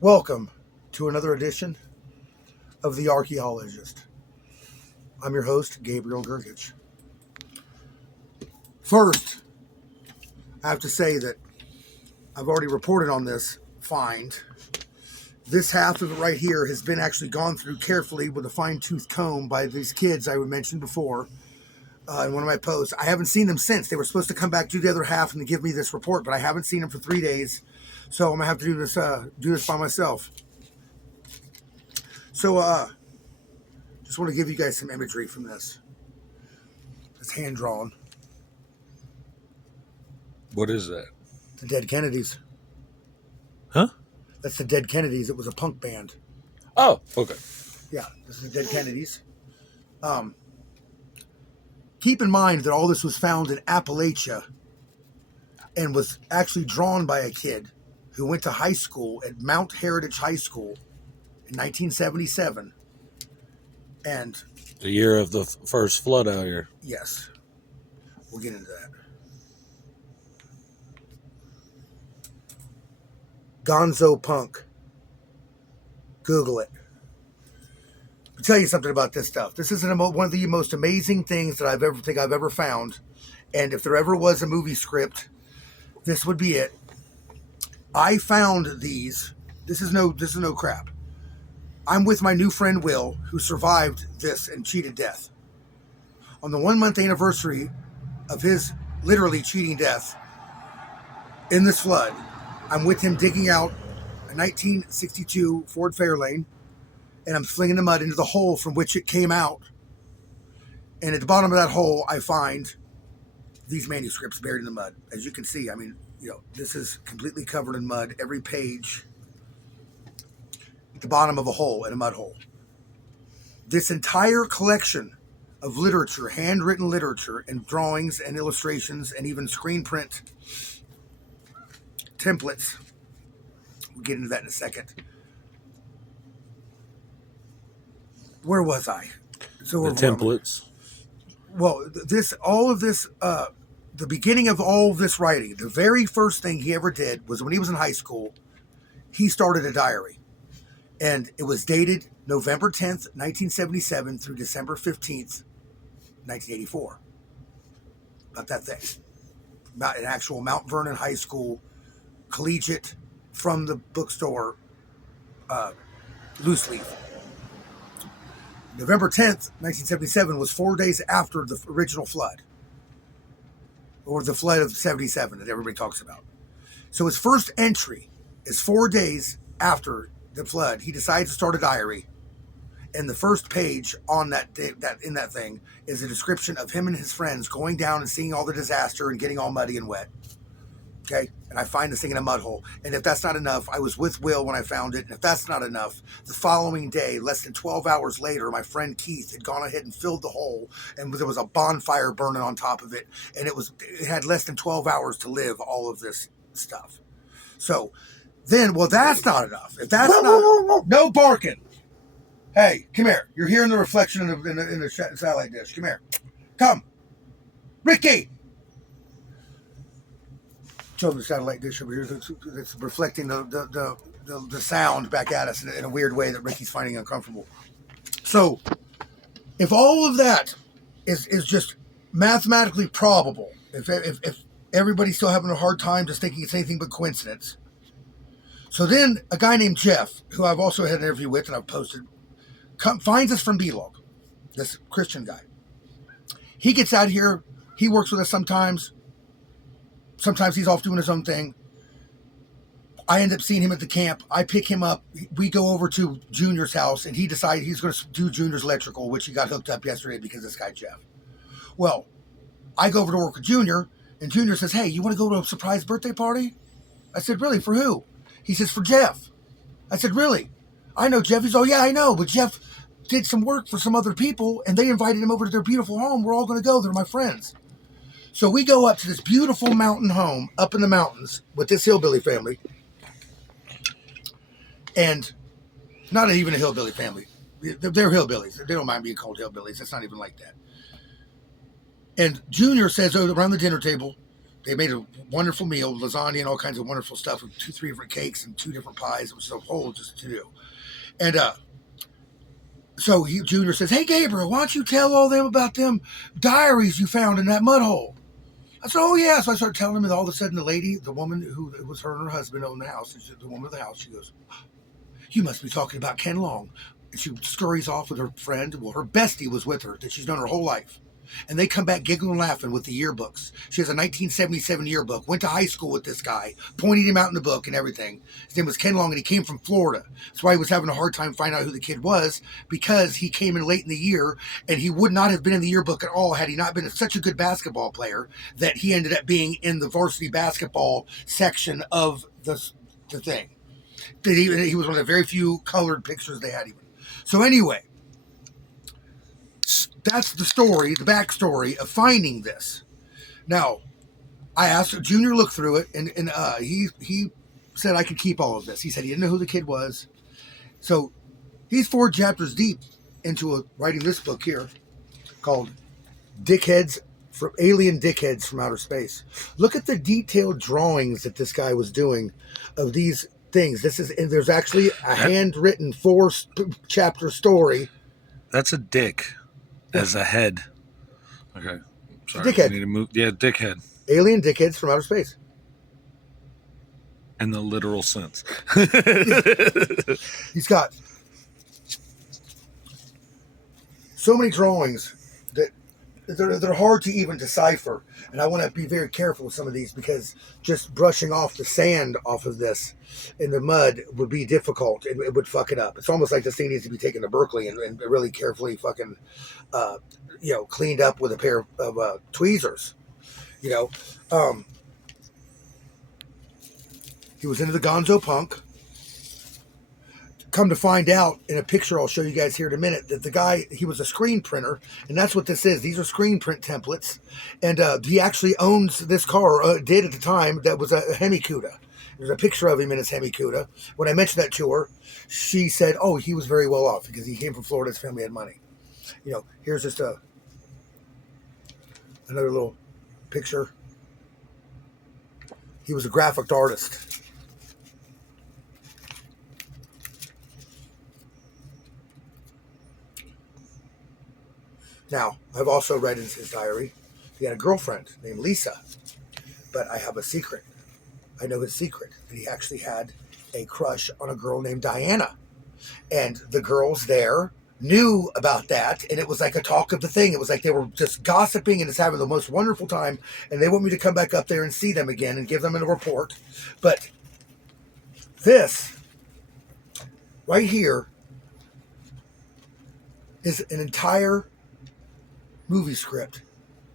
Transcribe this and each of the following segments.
Welcome to another edition of The Archeologist. I'm your host, Gabriel Gergich. First, I have to say that I've already reported on this find. This half of it right here has been actually gone through carefully with a fine-tooth comb by these kids I mentioned before in one of my posts. I haven't seen them since. They were supposed to come back, do the other half, and give me this report, but I haven't seen them for 3 days. So I'm going to have to do this by myself. So, just want to give you guys some imagery from this. It's hand-drawn. What is that? The Dead Kennedys. Huh? That's the Dead Kennedys. It was a punk band. Oh, okay. Yeah, this is the Dead Kennedys. Keep in mind that all this was found in Appalachia and was actually drawn by a kid who went to high school at Mount Heritage High School in 1977. And The year of the first flood out here. yes, we'll get into that. Gonzo Punk. Google it. I'll tell you something about this stuff. This is one of the most amazing things that I've ever found. And if there ever was a movie script, this would be it. I found these. This is no crap. I'm with my new friend Will, who survived this and cheated death. On the 1 month anniversary of his literally cheating death in this flood, I'm with him digging out a 1962 Ford Fairlane, and I'm flinging the mud into the hole from which it came out. And at the bottom of that hole, I find these manuscripts buried in the mud. As you can see, this is completely covered in mud. Every page at the bottom of a hole, in a mud hole. This entire collection of literature, handwritten literature, and drawings and illustrations, and even screen print templates. We'll get into that in a second. Where was I? So The templates. Well, the beginning of all this writing, the very first thing he ever did was when he was in high school, he started a diary. And it was dated November 10th, 1977 through December 15th, 1984. About that thing. About an actual Mount Vernon High School collegiate from the bookstore loose leaf. November 10th, 1977 was 4 days after the original flood. Or the flood of 77 that everybody talks about. So his first entry is 4 days after the flood. He decides to start a diary. And the first page on that thing is a description of him and his friends going down and seeing all the disaster and getting all muddy and wet. Okay, and I find this thing in a mud hole. And if that's not enough, I was with Will when I found it. And if that's not enough, the following day, less than 12 hours later, my friend Keith had gone ahead and filled the hole, and there was a bonfire burning on top of it. And it had less than 12 hours to live all of this stuff. So then, well, that's not enough. If that's not, no barking. Hey, come here. You're hearing the reflection in the satellite dish. Come here. Come. Ricky. Show the satellite dish over here that's reflecting the sound back at us in a weird way that Ricky's finding uncomfortable. So, if all of that is just mathematically probable, if everybody's still having a hard time just thinking it's anything but coincidence, so then a guy named Jeff, who I've also had an interview with and I've posted, finds us from B-Log, this Christian guy. He gets out here. He works with us sometimes. Sometimes he's off doing his own thing. I end up seeing him at the camp. I pick him up. We go over to Junior's house, and he decides he's going to do Junior's electrical, which he got hooked up yesterday because of this guy, Jeff. Well, I go over to work with Junior, and Junior says, hey, you want to go to a surprise birthday party? I said, really? For who? He says, for Jeff. I said, really? I know Jeff. He's, oh, yeah, I know. But Jeff did some work for some other people, and they invited him over to their beautiful home. We're all going to go. They're my friends. So we go up to this beautiful mountain home up in the mountains with this hillbilly family. And not even a hillbilly family. They're hillbillies. They don't mind being called hillbillies. It's not even like that. And Junior says, oh, around the dinner table, they made a wonderful meal, lasagna and all kinds of wonderful stuff with 2, 3 different cakes and 2 different pies. It was a whole just to do. And so Junior says, "Hey Gabriel, why don't you tell all them about them diaries you found in that mud hole?" I said, "Oh yeah." So I started telling him, and all of a sudden the lady, the woman who it was her and her husband owned the house, the woman of the house, she goes, "You must be talking about Ken Long." And she scurries off with her friend. Well, her bestie was with her that she's known her whole life. And they come back giggling and laughing with the yearbooks. She has a 1977 yearbook, went to high school with this guy, pointed him out in the book and everything. His name was Ken Long, and he came from Florida. That's why he was having a hard time finding out who the kid was, because he came in late in the year, and he would not have been in the yearbook at all had he not been such a good basketball player that he ended up being in the varsity basketball section of the thing. He was one of the very few colored pictures they had even. So anyway, that's the story, the backstory of finding this. Now, I asked Junior to look through it, and he said I could keep all of this. He said he didn't know who the kid was. So he's 4 chapters deep into writing this book here called Alien Dickheads from Outer Space. Look at the detailed drawings that this guy was doing of these things. There's actually a handwritten 4-chapter story. That's a dick as a head. Okay. Sorry. Dickhead. We need to move. Yeah, dickhead. Alien Dickheads from Outer Space. In the literal sense. He's got so many drawings that they're hard to even decipher. And I want to be very careful with some of these, because just brushing off the sand off of this in the mud would be difficult. It would fuck it up. It's almost like this thing needs to be taken to Berkeley and really carefully fucking, cleaned up with a pair of tweezers. He was into the Gonzo Punk. Come to find out in a picture I'll show you guys here in a minute that the guy, he was a screen printer, and that's what this is. These are screen print templates, and he actually owns this car, did at the time, that was a Hemi-Cuda. There's a picture of him in his Hemi-Cuda. When I mentioned that to her, she said, "Oh, he was very well off because he came from Florida. His family had money." Here's just another little picture. He was a graphic artist. Now, I've also read in his diary, he had a girlfriend named Lisa, but I have a secret. I know his secret, that he actually had a crush on a girl named Diana. And the girls there knew about that, and it was like a talk of the thing. It was like they were just gossiping and just having the most wonderful time, and they want me to come back up there and see them again and give them a report. But this right here is an entire movie script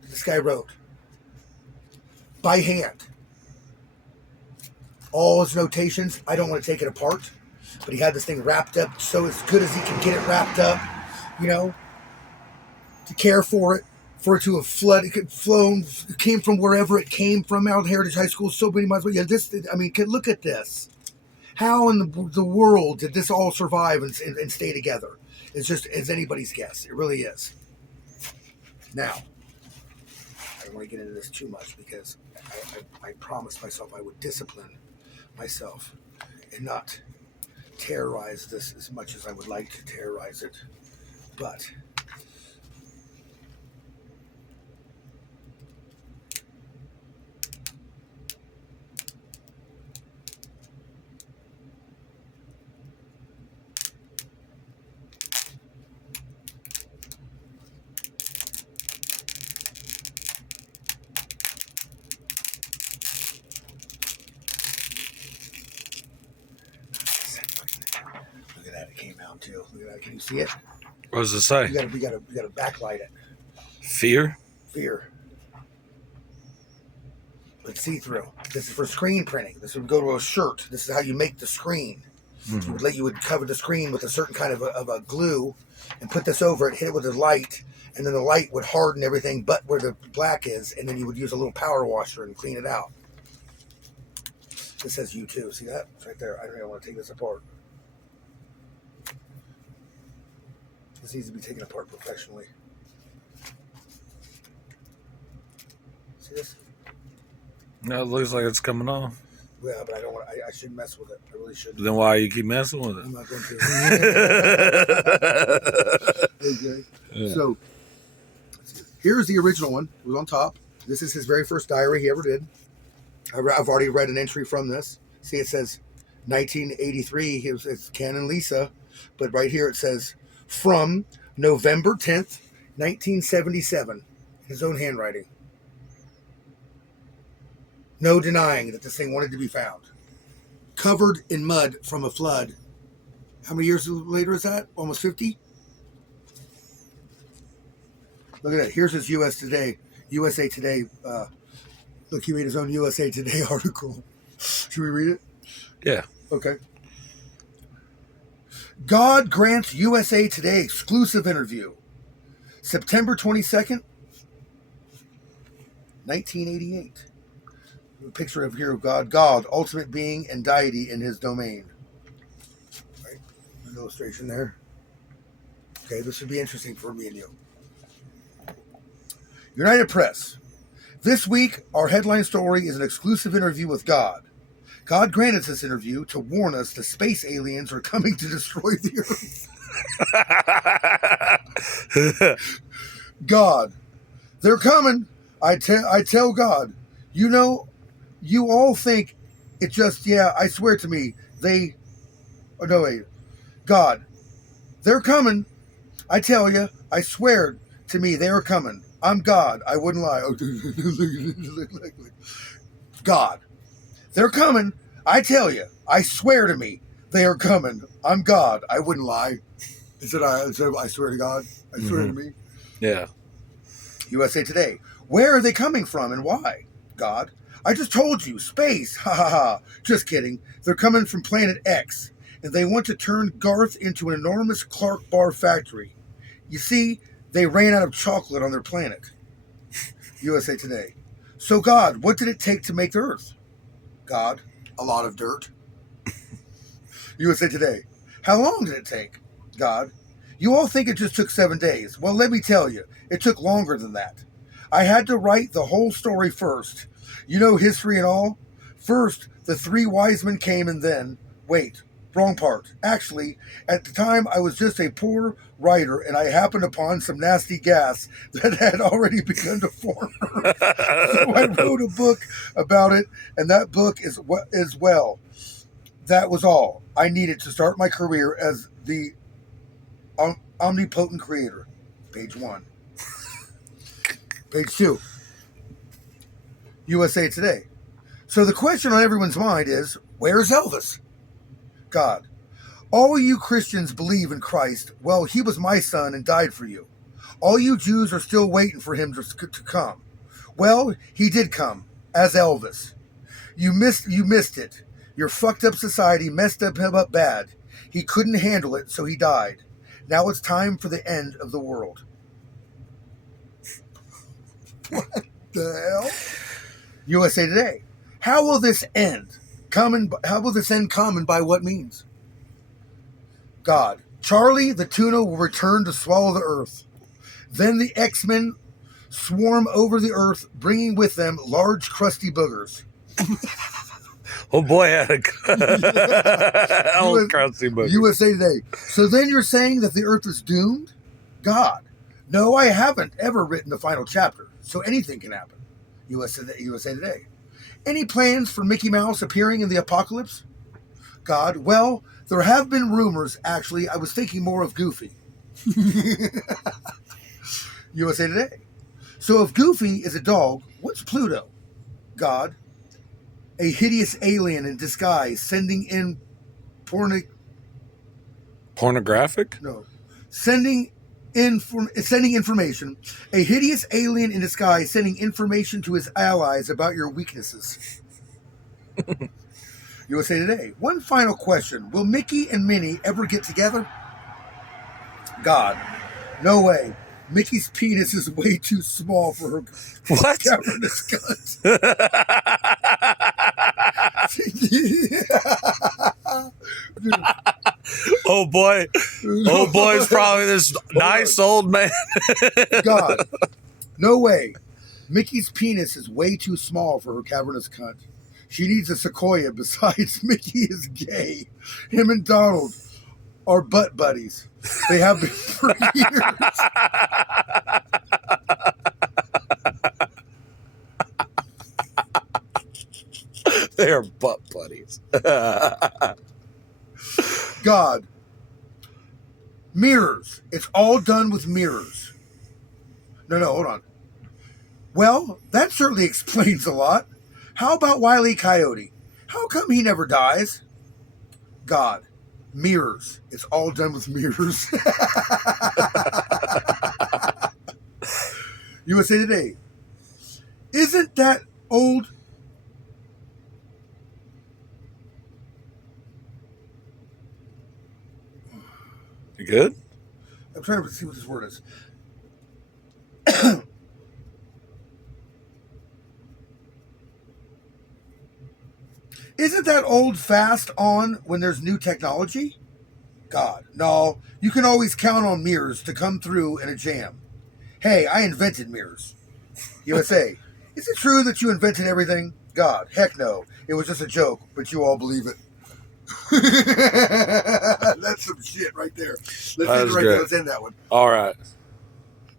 that this guy wrote by hand. All his notations. I don't want to take it apart, but he had this thing wrapped up so as good as he could get it wrapped up, to care for it to have flown, it came from wherever it came from, out of Heritage High School, so many miles away. Look at this. How in the world did this all survive and stay together? It's just as anybody's guess. It really is. Now, I don't want to get into this too much, because I promised myself I would discipline myself and not terrorize this as much as I would like to terrorize it. But look at that, it came out too. Look at that. Can you see it? What does it say? We gotta backlight it. Fear? Fear. But see-through. This is for screen printing. This would go to a shirt. This is how you make the screen. Mm-hmm. You would cover the screen with a certain kind of a glue and put this over it, hit it with a light, and then the light would harden everything but where the black is, and then you would use a little power washer and clean it out. This says U2. See that? It's right there. I don't even want to take this apart. This needs to be taken apart professionally. See this? No, it looks like it's coming off. Yeah, but I don't want. I shouldn't mess with it. I really shouldn't. Then why you keep messing with I'm it? not going to. Okay. Yeah. So here's the original one. It was on top. This is his very first diary he ever did. I've already read an entry from this. See, it says 1983. It's Ken and Lisa, but right here it says from November 10th, 1977. His own handwriting. No denying that this thing wanted to be found. Covered in mud from a flood. How many years later is that? Almost 50? Look at that. Here's his USA Today. Look, he made his own USA Today article. Should we read it? Yeah. Okay. God grants USA Today exclusive interview. September 22nd, 1988. A picture of here of God, ultimate being and deity in his domain. Right? An illustration there. Okay, this should be interesting for me and you. United Press. This week, our headline story is an exclusive interview with God. God granted this interview to warn us the space aliens are coming to destroy the Earth. God, they're coming. I tell God, you know, you all think it just, yeah, I swear to me, God, they're coming. I tell you, I swear to me, they are coming. I'm God. I wouldn't lie. God, they're coming. I tell you, I swear to me, they are coming. I'm God. I wouldn't lie. I swear to God. I swear to me. Yeah. USA Today. Where are they coming from and why? God, I just told you, space. Ha ha ha. Just kidding. They're coming from planet X, and they want to turn Garth into an enormous Clark bar factory. You see, they ran out of chocolate on their planet. USA Today. So God, what did it take to make the Earth? God, a lot of dirt. USA Today. How long did it take? God, you all think it just took 7 days. Well, let me tell you, it took longer than that. I had to write the whole story first. You know history and all? First, the 3 wise men came and then, wait, wrong part. Actually, at the time I was just a poor writer and I happened upon some nasty gas that had already begun to form. So I wrote a book about it, and that book is well. That was all I needed to start my career as the omnipotent creator. Page 1. Page 2. USA Today. So the question on everyone's mind is, where's Elvis? God. All you Christians believe in Christ. Well, he was my son and died for you. All you Jews are still waiting for him to come. Well, he did come, as Elvis. You missed it. Your fucked up society messed him up bad. He couldn't handle it, so he died. Now it's time for the end of the world. What the hell? USA Today. How will this end? How will this end come and by what means? God. Charlie the tuna will return to swallow the earth. Then the X-Men swarm over the earth, bringing with them large crusty boogers. Oh boy, had a old crusty book. USA Today. So then you're saying that the earth is doomed? God. No, I haven't ever written the final chapter, so anything can happen. USA Today. Any plans for Mickey Mouse appearing in the apocalypse? God. Well, there have been rumors, actually. I was thinking more of Goofy. USA Today. So if Goofy is a dog, what's Pluto? God. A hideous alien in disguise sending in pornographic? No. Sending information. A hideous alien in disguise sending information to his allies about your weaknesses. USA Today. One final question. Will Mickey and Minnie ever get together? God. No way. Mickey's penis is way too small for her cavernous gut. Oh boy. Oh boy's probably this nice old man. God. No way. Mickey's penis is way too small for her cavernous cunt. She needs a sequoia. Besides, Mickey is gay. Him and Donald are butt buddies. They have been for years. They are butt buddies. God. Mirrors. It's all done with mirrors. No, hold on. Well, that certainly explains a lot. How about Wile E. Coyote? How come he never dies? God. Mirrors. It's all done with mirrors. USA Today. Isn't that old? You good? I'm trying to see what this word is. Isn't that old fast on when there's new technology? God, no. You can always count on mirrors to come through in a jam. Hey, I invented mirrors. USA. Is it true that you invented everything? God, heck no. It was just a joke, but you all believe it. That's some shit right there. Let's end it right there. Let's end that one. All right.